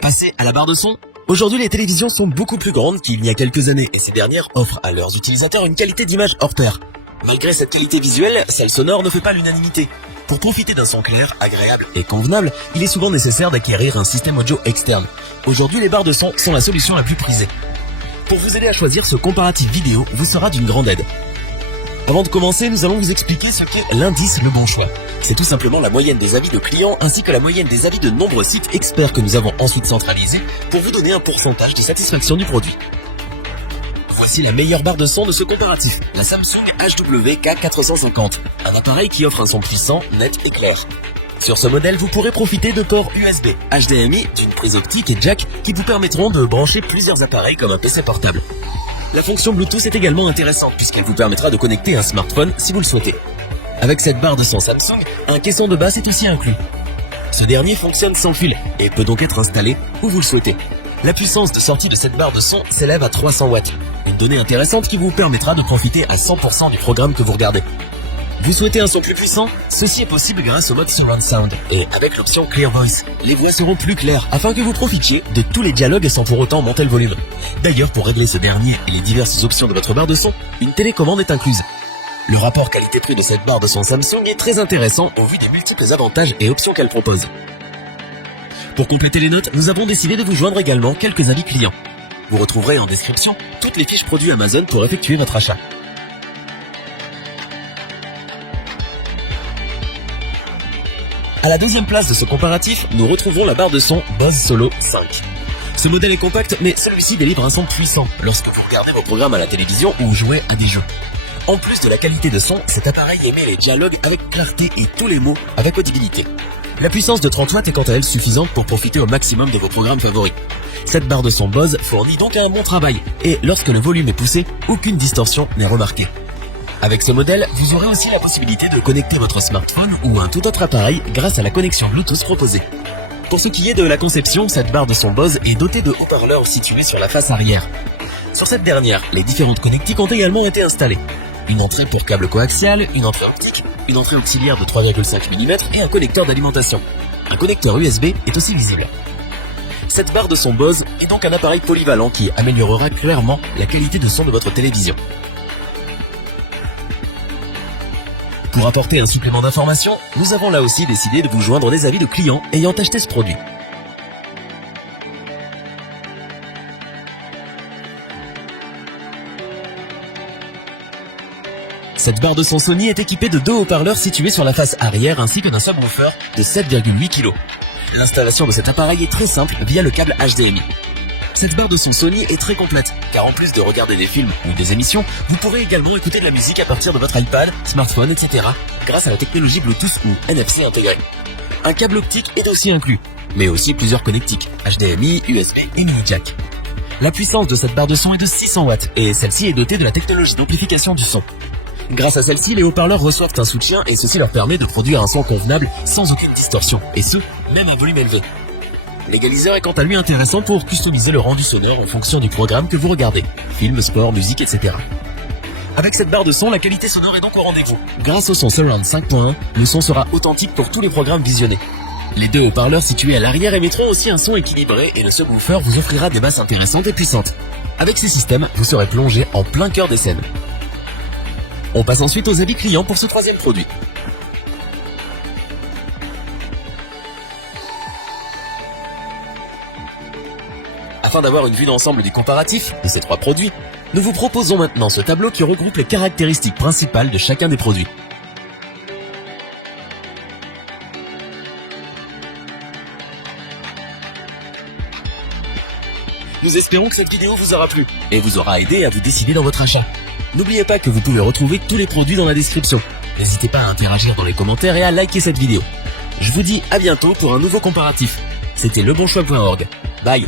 Passer à la barre de son. Aujourd'hui, les télévisions sont beaucoup plus grandes qu'il y a quelques années et ces dernières offrent à leurs utilisateurs une qualité d'image hors pair. Malgré cette qualité visuelle, celle sonore ne fait pas l'unanimité. Pour profiter d'un son clair, agréable et convenable, il est souvent nécessaire d'acquérir un système audio externe. Aujourd'hui, les barres de son sont la solution la plus prisée. Pour vous aider à choisir, ce comparatif vidéo vous sera d'une grande aide. Avant de commencer, nous allons vous expliquer ce qu'est l'indice Le Bon Choix. C'est tout simplement la moyenne des avis de clients ainsi que la moyenne des avis de nombreux sites experts que nous avons ensuite centralisés pour vous donner un pourcentage de satisfaction du produit. Voici la meilleure barre de son de ce comparatif, la Samsung HWK450, un appareil qui offre un son puissant, net et clair. Sur ce modèle, vous pourrez profiter de ports USB, HDMI, d'une prise optique et jack qui vous permettront de brancher plusieurs appareils comme un PC portable. La fonction Bluetooth est également intéressante puisqu'elle vous permettra de connecter un smartphone si vous le souhaitez. Avec cette barre de son Samsung, un caisson de basse est aussi inclus. Ce dernier fonctionne sans fil et peut donc être installé où vous le souhaitez. La puissance de sortie de cette barre de son s'élève à 300 watts, une donnée intéressante qui vous permettra de profiter à 100% du programme que vous regardez. Vous souhaitez un son plus puissant? Ceci est possible grâce au mode Surround Sound et avec l'option Clear Voice. Les voix seront plus claires afin que vous profitiez de tous les dialogues sans pour autant monter le volume. D'ailleurs, pour régler ce dernier et les diverses options de votre barre de son, une télécommande est incluse. Le rapport qualité-prix de cette barre de son Samsung est très intéressant au vu des multiples avantages et options qu'elle propose. Pour compléter les notes, nous avons décidé de vous joindre également quelques avis clients. Vous retrouverez en description toutes les fiches produits Amazon pour effectuer votre achat. À la deuxième place de ce comparatif, nous retrouvons la barre de son Bose Solo 5. Ce modèle est compact, mais celui-ci délivre un son puissant lorsque vous regardez vos programmes à la télévision ou jouez à des jeux. En plus de la qualité de son, cet appareil émet les dialogues avec clarté et tous les mots avec audibilité. La puissance de 30 watts est quant à elle suffisante pour profiter au maximum de vos programmes favoris. Cette barre de son Bose fournit donc un bon travail, et lorsque le volume est poussé, aucune distorsion n'est remarquée. Avec ce modèle, vous aurez aussi la possibilité de connecter votre smartphone ou un tout autre appareil grâce à la connexion Bluetooth proposée. Pour ce qui est de la conception, cette barre de son Bose est dotée de haut-parleurs situés sur la face arrière. Sur cette dernière, les différentes connectiques ont également été installées. Une entrée pour câble coaxial, une entrée optique, une entrée auxiliaire de 3,5 mm et un connecteur d'alimentation. Un connecteur USB est aussi visible. Cette barre de son Bose est donc un appareil polyvalent qui améliorera clairement la qualité de son de votre télévision. Pour apporter un supplément d'information, nous avons là aussi décidé de vous joindre des avis de clients ayant acheté ce produit. Cette barre de son Sony est équipée de deux haut-parleurs situés sur la face arrière ainsi que d'un subwoofer de 7,8 kg. L'installation de cet appareil est très simple via le câble HDMI. Cette barre de son Sony est très complète, car en plus de regarder des films ou des émissions, vous pourrez également écouter de la musique à partir de votre iPad, smartphone, etc. grâce à la technologie Bluetooth ou NFC intégrée. Un câble optique est aussi inclus, mais aussi plusieurs connectiques, HDMI, USB et mini jack. La puissance de cette barre de son est de 600 watts et celle-ci est dotée de la technologie d'amplification du son. Grâce à celle-ci, les haut-parleurs reçoivent un soutien et ceci leur permet de produire un son convenable sans aucune distorsion, et ce, même à volume élevé. L'égaliseur est quant à lui intéressant pour customiser le rendu sonore en fonction du programme que vous regardez, film, sport, musique, etc. Avec cette barre de son, la qualité sonore est donc au rendez-vous. Grâce au son Surround 5.1, le son sera authentique pour tous les programmes visionnés. Les deux haut-parleurs situés à l'arrière émettront aussi un son équilibré et le subwoofer vous offrira des basses intéressantes et puissantes. Avec ces systèmes, vous serez plongé en plein cœur des scènes. On passe ensuite aux avis clients pour ce troisième produit. Afin d'avoir une vue d'ensemble des comparatifs de ces trois produits, nous vous proposons maintenant ce tableau qui regroupe les caractéristiques principales de chacun des produits. Nous espérons que cette vidéo vous aura plu et vous aura aidé à vous décider dans votre achat. N'oubliez pas que vous pouvez retrouver tous les produits dans la description. N'hésitez pas à interagir dans les commentaires et à liker cette vidéo. Je vous dis à bientôt pour un nouveau comparatif. C'était lebonchoix.org. Bye.